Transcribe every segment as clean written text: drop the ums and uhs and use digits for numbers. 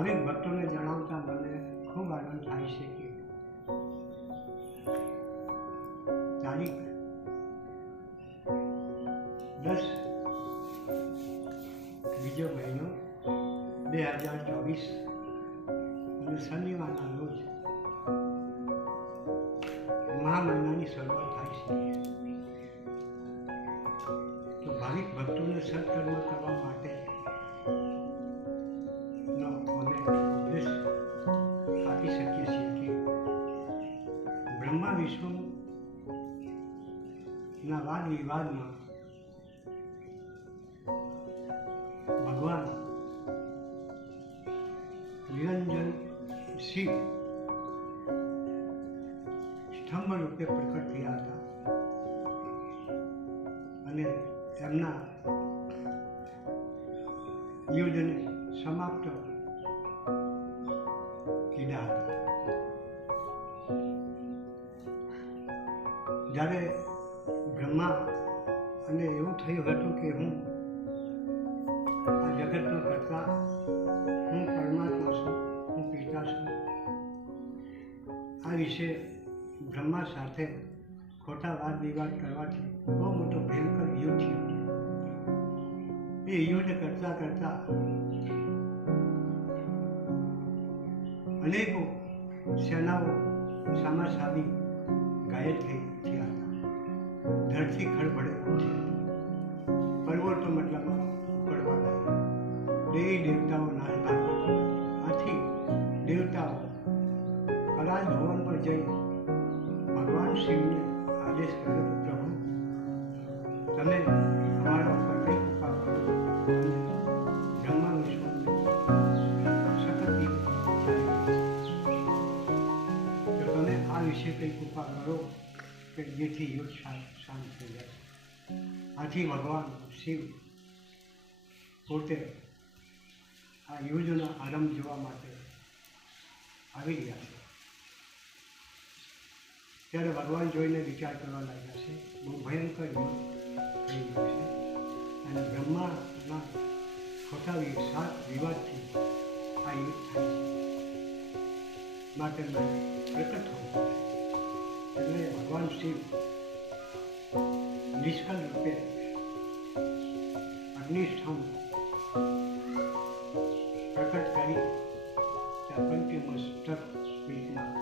ભાવિક ભક્તોને જણાવતા મને ખૂબ આનંદ થાય છે કે તારીખ 10 બીજો મહિનો 2024 અને શનિવારના રોજ મહા મહિનાની શરૂઆત થાય છે. તો ભાવિક ભક્તોને સત્કર્મ કરવા માટે અમે ઉપદેશ આપી શકીએ છીએ કે બ્રહ્મા વિષ્ણુના વાદ વિવાદમાં ભગવાન નિરંજન શિવ સ્તંભ રૂપે પ્રકટ થયા હતા અને એમના યુદ્ધને સમાપ્ત કીધા હતા. જ્યારે બ્રહ્મા અને એવું થયું હતું કે હું આ જગતનો કરતા, હું પરમાત્મા છું, હું પિતા છું, આ વિશે બ્રહ્મા સાથે ખોટા વાદ વિવાદ કરવાથી બહુ મોટો ભયંકર યુદ્ધ થયું. એ યુદ્ધ કરતા કરતા અનેકો સેનાઓ સામાસામી ઘાયલ થયા હતા. ધરતી ખળભળે ઉઠી હતી. પર્વતો મતલબમાં ઉકળવા લાગ્યા. દેવી દેવતાઓ નાશ પામ્યા. આથી દેવતાઓ કલાલ ભવન પર જઈ ભગવાન શિવને આદેશ કર્યો, પ્રભુ તમે અમારા ઉપર કઈ કૃપા કરો અને બ્રહ્મા વિષ્ણુને સતત તો તમે આ વિશે કઈ કૃપા કરો કે જેથી યુદ્ધ શાંત થઈ જાય. આથી ભગવાન શિવ પોતે આ યુદ્ધનો આરંભ જોવા માટે આવી રહ્યા છે. ત્યારે ભગવાન જોઈને વિચાર કરવા લાગ્યા છે, બહુ ભયંકર યુદ્ધ થઈ ગયું છે અને બ્રહ્માના ખોટા વિવાદથી આ યુદ્ધ થાય છે, માટે પ્રકટ થવું એટલે ભગવાન શિવ નિષ્કલ રૂપે અગ્નિસ્તંભ પ્રકટ કરી ત્યાં પંચમસ્તક પીઠમાં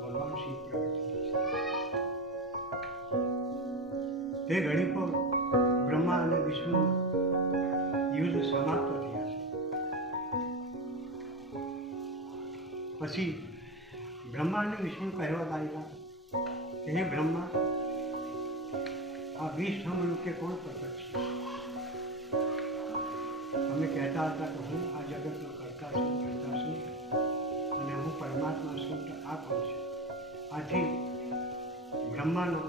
ભગવાન શિવ પ્રકટ તે ઘડી પર બ્રહ્મા અને વિષ્ણુ યુદ્ધ સમાપ્ત થયા છે. પછી બ્રહ્મા અને વિષ્ણુ કહેવા લાગ્યા કે હે બ્રહ્મા, આ વિસ્તંભ રૂપે કોણ પ્રકટ છે? તમે કહેતા હતા કે હું આ જગતનો કરતા છું અને હું પરમાત્મા છું, તો આ કોણ છે? આથી બ્રહ્માનો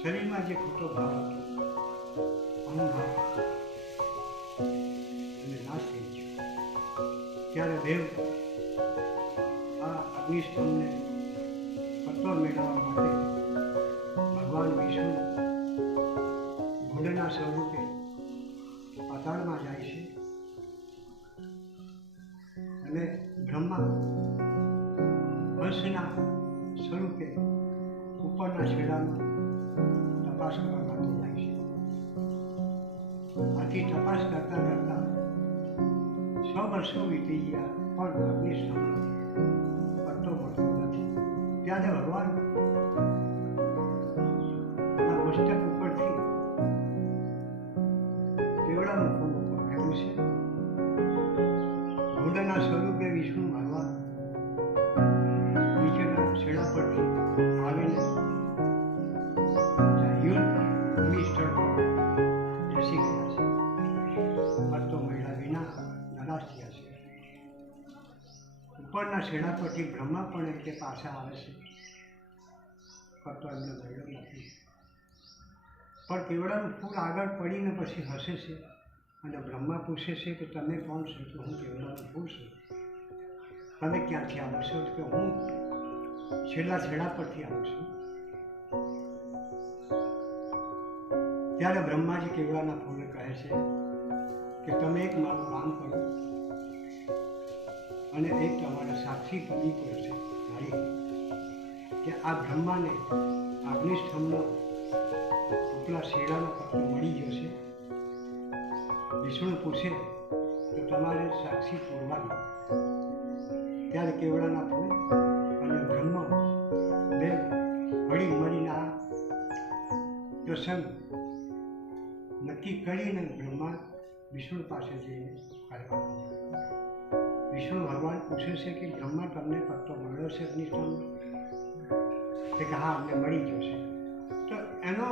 શરીરમાં જે ખોટો ભાવ હતો, અહંભાવ, અને નાશ થઈ ગયો. ત્યારે દેવ આ અગ્નિસ્તંભને પત્તો મેળવવા માટે ભગવાન વિષ્ણુ ઘોડાના સ્વરૂપે પાતાળમાં જાય છે અને બ્રહ્મા હંસના સ્વરૂપે ઉપરના છેડામાં તપાસ કરવા માટે જાય છે. આથી તપાસ કરતા કરતા 100 વર્ષો વીતી ગયા પણ અગ્નિસ્તંભ પત્તો મળતો નથી. ત્યારે ભગવાન મસ્તક ઉપરથી કેવડાનું ફૂલ ઉપર ફેંક્યું છે. ઘોડાના સ્વરૂપે વિષ્ણુ ભગવાન નીચેના છેડા પરથી આવીને સ્થળ પર બેસી ગયા છે. પત્તો મળ્યા વિના નારાજ થયા છે. ઉપરના છેડા પરથી બ્રહ્મા પણ તે પાછા આવે છે. પત્તો એમને મળ્યો નથી. પણ કેવડાનું ફૂલ આગળ પડીને પછી હસે છે અને બ્રહ્મા પૂછે છે કે તમે કોણ છો? તો હું કેવડાનું ફૂલ છું. તમે ક્યાંથી આવો છો? કે હું છેલ્લા છેડા પરથી આવું છું. ત્યારે બ્રહ્માજી કેવડાના ફૂલે કહે છે કે તમે એક મારું કામ કરો, અને એક તમારા સાક્ષી બની પડશે નારી કે આ બ્રહ્માને અગ્નિષ્ઠમનો ઉપલા શેડાનો પત્તો મળી ગયો છે. વિષ્ણુ પૂછે તો તમારે સાક્ષી પૂરવાની. ત્યારે કેવડાના ફૂલ અને બ્રહ્મ બે હળી મળીને આ પ્રસંગ નક્કી કરીને બ્રહ્મા વિષ્ણુ પાસે જઈને કરવા. વિષ્ણુ ભગવાન પૂછે છે કે બ્રહ્મા તમને પત્તો મળ્યો છે અગ્નિષ્ઠમનો? કે હા, અમને મળી ગયો છે. તો એનો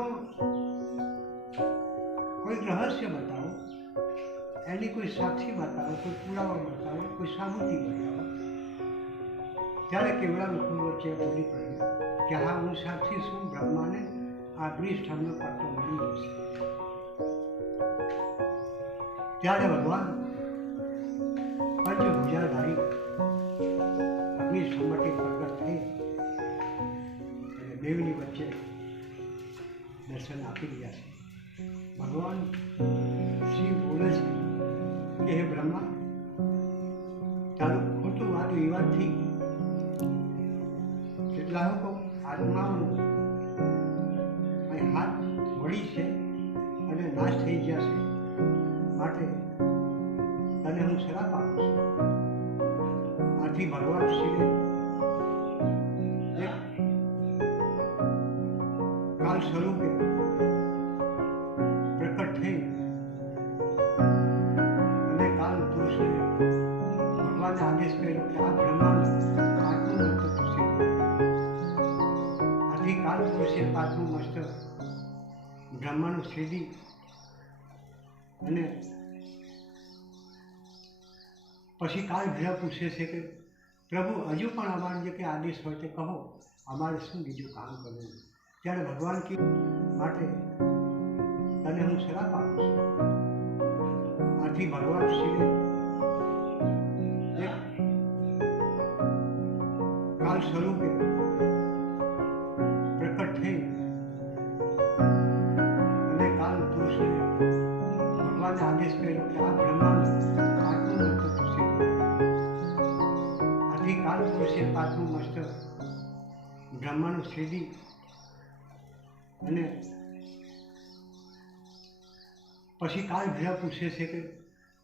કોઈ રહસ્ય બતાવો, એની કોઈ સાક્ષી બતાવો, કોઈ પુરાવો બતાવો, કોઈ સાબુતી બતાવો. ત્યારે કેવડાનું ફૂલ વચ્ચે બોલી પડ્યું કે હા, હું સાક્ષી છું. બ્રહ્માને આ અગ્નિષ્ઠમનો પત્તો મળી ગયો છે. ત્યારે ભગવાન પંચભુજાધારી અગ્નિષ્ઠમથી પ્રગટ થઈ અને દેવની વચ્ચે દર્શન આપી રહ્યા છે. ભગવાન શ્રી બોલે છે કે હે બ્રહ્મા, તારું ખોટું વાદ વિવાદથી કેટલાકો આત્માઓનું અહીં હાથ વળી છે અને નાશ થઈ ગયા છે. માટે તને હું શ્રાપ આપું છું. આથી ભગવાન શ્રીએ એક કાલ સ્વરૂપે પ્રકટ થઈ અને કાલ પુરુષને ભગવાને આદેશ કર્યો કે આ બ્રહ્માંડ આટલું મસ્તક છે. આથી કાલ પુરુષે પાછું મસ્તક બ્રહ્માનું સીધી અને પછી કાલ ભેળા પૂછે છે કે પ્રભુ, હજુ પણ અમારે જે કંઈ આદેશ હોય તે કહો, અમારે શું બીજું કામ કરવું? ત્યારે ભગવાન કે માટે તને હું શ્રાપ આપું છું. આથી ભગવાન શ્રીએ એક કાલ સ્વરૂપે પ્રકટ થઈ અને કાલ પુરુષને ભગવાને આદેશ કર્યો કે આ બ્રહ્માંડ આટલું મસ્તક છે. આથી કાલ પુરુષે પાછું મસ્તક બ્રહ્માનું સીધી અને પછી કાલ ભેળા પૂછે છે કે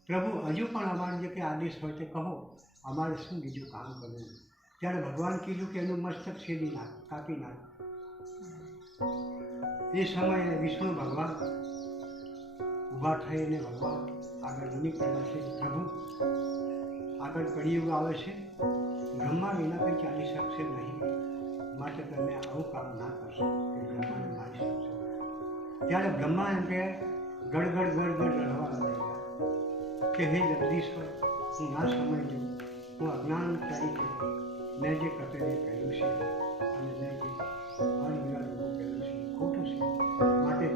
પ્રભુ, હજુ પણ અમારે જે કંઈ આદેશ હોય તે કહો, અમારે શું બીજું કામ કરવું? ત્યારે ભગવાન કીધું કે એનું મસ્તક છેદી નાખ, કાપી નાખ. એ સમયે વિષ્ણુ ભગવાન ઊભા થઈને ભગવાન આગળ નમી પડ્યા છે. પ્રભુ, આગળ કળિયુગ આવે છે, બ્રહ્મા વિના કંઈ ચાલી શકશે નહીં. માટે તમે આવું કામ ના કરશો કે બ્રહ્માને મારી શકશો. ત્યારે બ્રહ્મા એમ કે ગડગડ રડવા લાગ્યા કે હે જગદીશ્વર, હું ના સમજ્યો, હું અજ્ઞાન તરીકે મેં જે કર્તવ્ય કર્યું છે અને મેં જે અવિવાદ ઊભું કર્યું છે ખોટું છે. માટે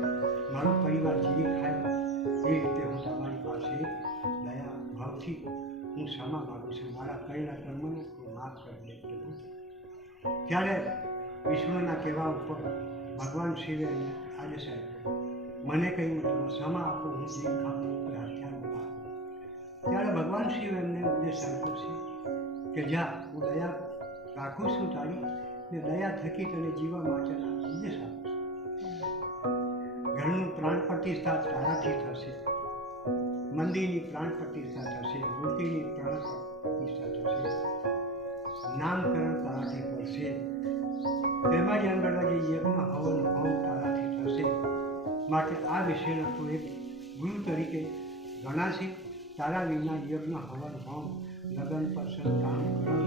મારો પરિવાર જીવી ખાય એ રીતે હું તમારી પાસે દયા ભાવથી હું ક્ષમા માગું છું. મારા કરેલા કર્મને માફ કરી દે પ્રભુ. ત્યારે વિષ્ણુના કહેવા ઉપર ભગવાન શિવે આદેશ આપ્યો, મને કહ્યું તમે ક્ષમા આપો, હું જીવ ખાવું હથિયાર બનાવું. ત્યારે ભગવાન શિવ એમને ઉપદેશ આપ્યો છે કે જા, હું દયા રાખું છું તારી, ને દયા થકી તને જીવવા માટેના ઉપદેશ આપું છું. ઘરનું પ્રાણ પ્રતિષ્ઠા તારાથી થશે, મંદિરની પ્રાણ પ્રતિષ્ઠા થશે, મૂર્તિની પ્રાણ પ્રતિષ્ઠા થશે, નામકરણ તારાથી પડશે. તેમાં જ અંદર જે યજ્ઞ હવન હોમ તારાથી થશે. માટે આ વિષયનો તું એક ગુરુ તરીકે ગણાશે. તારા વિના યજ્ઞ હવન હોમ લગ્ન પ્રસંગ કામ કર્મ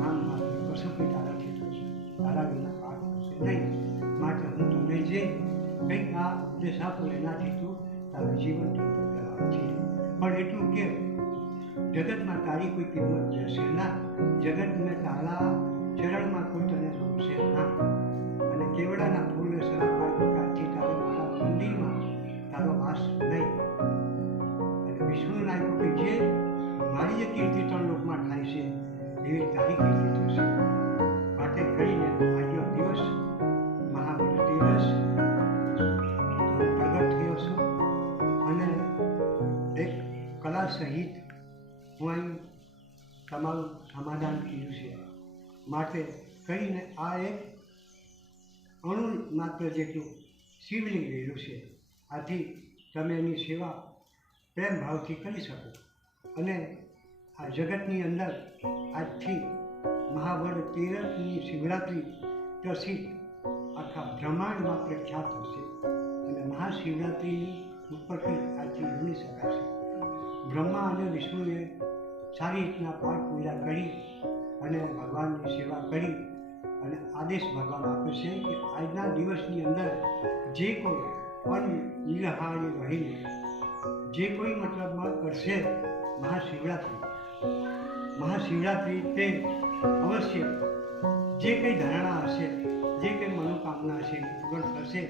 નામ માત્ર કશું કંઈ તારાથી થશે. તારા વિના પાઠ થશે નહીં. માટે હું તમને જે કંઈક આ ઉપદેશ આપું એનાથી તું તારું જીવન કરવા છે. પણ એટલું કે જગતમાં તારી કોઈ કિંમત રહેશે ના. જગતને તારા ચરણમાં કોઈ તને ગમશે ના. અને કેવડાના ફૂલને સરાપાય પ્રકારથી તારે મારા મંદિરમાં તારો વાસ નહીં. અને વિષ્ણુના આપ્યું કે જે મારી જે કીર્તિ ત્રણ લોકમાં થાય છે એવી તારી કીર્તિ થશે. માટે કરીને આજનો દિવસ મહાબળ દિવસ પ્રગટ થયો છું અને એક કલા સહિત હું અહીં તમારું સમાધાન કર્યું છે. માટે કરીને આ એક અણુ માત્ર જેટલું શિવલિંગ રહેલું છે. આથી તમે એની સેવા પ્રેમ ભાવથી કરી શકો. અને આ જગતની અંદર આજથી મહાવડ 13ની શિવરાત્રિ પ્રસિદ્ધ આખા બ્રહ્માંડમાં પ્રખ્યાત થશે. અને મહાશિવરાત્રિની ઉત્પત્તિ આજથી ગણી શકાશે. બ્રહ્મા અને વિષ્ણુએ સારી રીતના પાઠ પૂજા કરી અને ભગવાનની સેવા કરી અને આદેશ ભગવાન આપે છે કે આજના દિવસની અંદર જે કોઈ અન્ન નિરાહારી રહીને જે કોઈ મતલબમાં કરશે મહાશિવરાત્રિ તે અવશ્ય જે કંઈ ધારણા હશે, જે કંઈ મનોકામના હશે એ પૂર્ણ થશે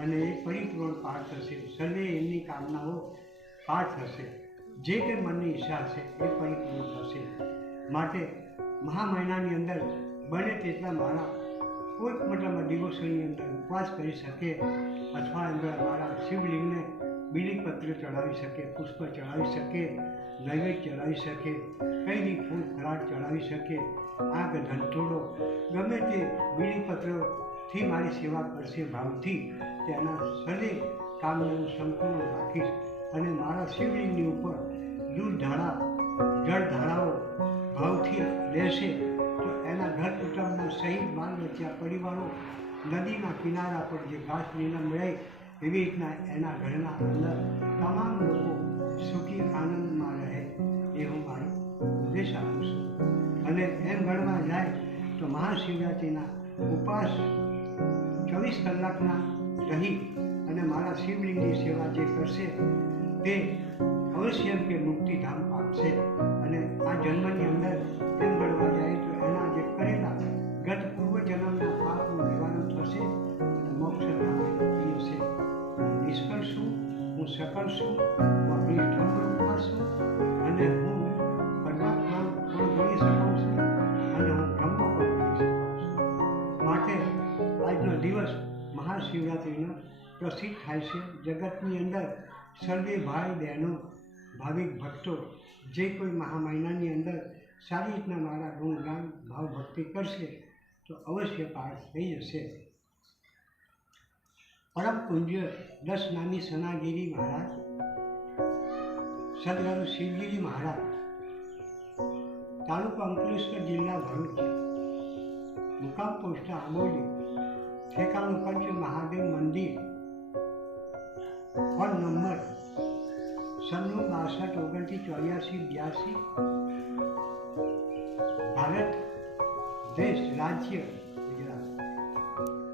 અને એ પરિપૂર્ણ પાઠ થશે. સર્વે એમની કામનાઓ પાઠ થશે. જે કંઈ મનની ઈચ્છા હશે એ પરિપૂર્ણ થશે. માટે મહા મહિનાની અંદર બને તેટલા મારા કોઈક મતલબમાં દિવસોની અંદર ઉપવાસ કરી શકે અથવા અંદર મારા શિવલિંગને બીલીપત્ર ચડાવી શકે, પુષ્પ ચડાવી શકે, નૈવેદ્ય ચડાવી શકે, કંઈ બી ફૂલ ફરાળ ચડાવી શકે, આગ ધંટોડો ગમે તે બીલીપત્રથી મારી સેવા કરશે ભાવથી તેના સર્વે કામને હું સંપૂર્ણ રાખીશ. અને મારા શિવલિંગની ઉપર દૂધ ધારા જળ ધારાઓ ભાવથી લેશે તો એના ઘર કુટુંબના સહિત બાલ બચ્ચા પરિવારો નદીના કિનારા પર જે ઘાસ લીલા મળે એવી રીતના એના ઘરના અંદર તમામ લોકો સુખી આનંદમાં રહે એ હું મારો ઉદ્દેશ આપું છું. અને એમ ગણવા જાય તો મહાશિવરાત્રિના ઉપવાસ 24 કલાકના રહી અને મારા શિવલિંગની સેવા જે કરશે તે અવશ્ય કે મુક્તિધામ પામશે. અને આ જન્મની અંદર એમ ગણવા જાય તો એના જે કરેલા ગત પૂર્વજન્મના પાપનું નિવારણ થશે અને મોક્ષ ધામે પહોંચશે. હું નિષ્ફળ છું, હું સફળ છું, હું આપણી ઠમરૂપમાં છું અને હું પરમાત્મા પણ ગણી શકું છું અને હું બ્રહ્મ પણ ગણી શકું છું. માટે આજનો દિવસ મહાશિવરાત્રિનો પ્રસિદ્ધ થાય છે. જગતની અંદર સર્વે ભાઈ બહેનો ભાવિક ભક્તો જે કોઈ મહા મહિનાની અંદર સારી રીતના મારા ગુણગાન ભાવ ભક્તિ કરશે તો અવશ્ય પાઠ થઈ જશે. પરમ પૂજ્ય 10 નામી સનાગીરી મહારાજ, સદગુરુ શિવગીરી મહારાજ, તાલુકા અંકલેશ્વર, જિલ્લા ભરૂચ, મુકામ પોસ્ટ આંબોલી, ઠેકાણું પંચ મહાદેવ મંદિર, ફોન નંબર 9662298482, ભારત દેશ રાજ્ય